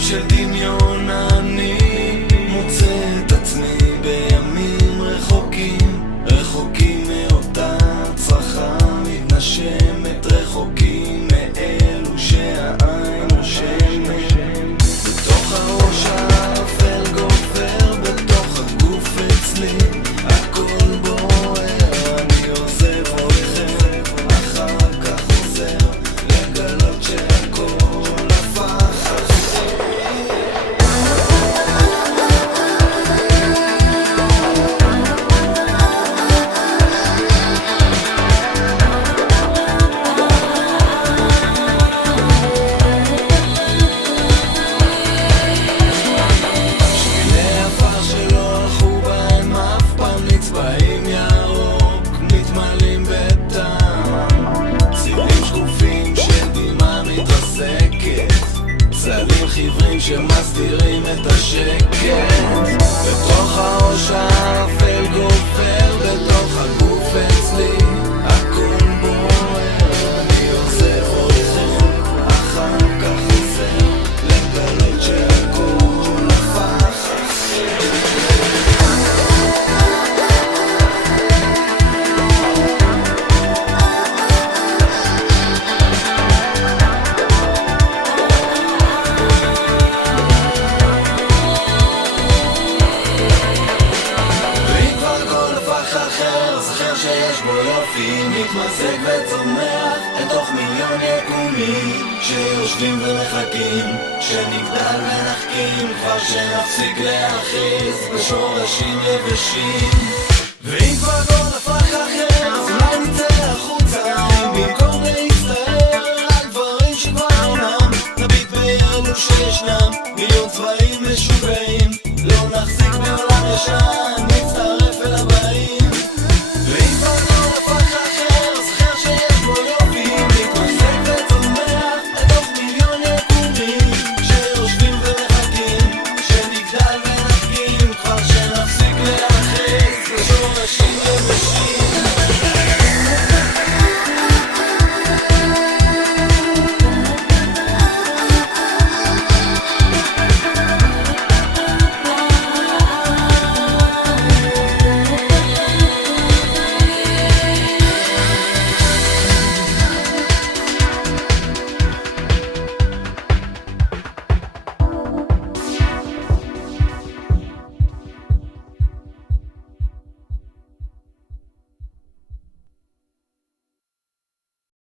של דמיון אני מוצא את עצמי בימים רחוקים, רחוקים מאותה הצרחה מתנשמת, רחוקים מאלו שהעין רושמת. בתוך הראש האפל גובר, בתוך הגוף אצלי הכל בוער. אני עוזב אתכם, אחר כך חוזר לגלות שהכל הפך אחר. חיוורים שמסתירים את השקט, בתוך הראש האפל גובר, בתוך הגוף אצלי הכל בוער. אני עוזב אתכם, אחר כך חוזר לגלות שהכל הפך אחר. שיש בו יופי מתמזג וצומח לתוך מיליון יקומים שיושבים ומחכים שנגדל ונחכים, כבר שנפסיק להאחיז בשורשים יבשים. ואם כבר כל הפך אחר אז אולי נצא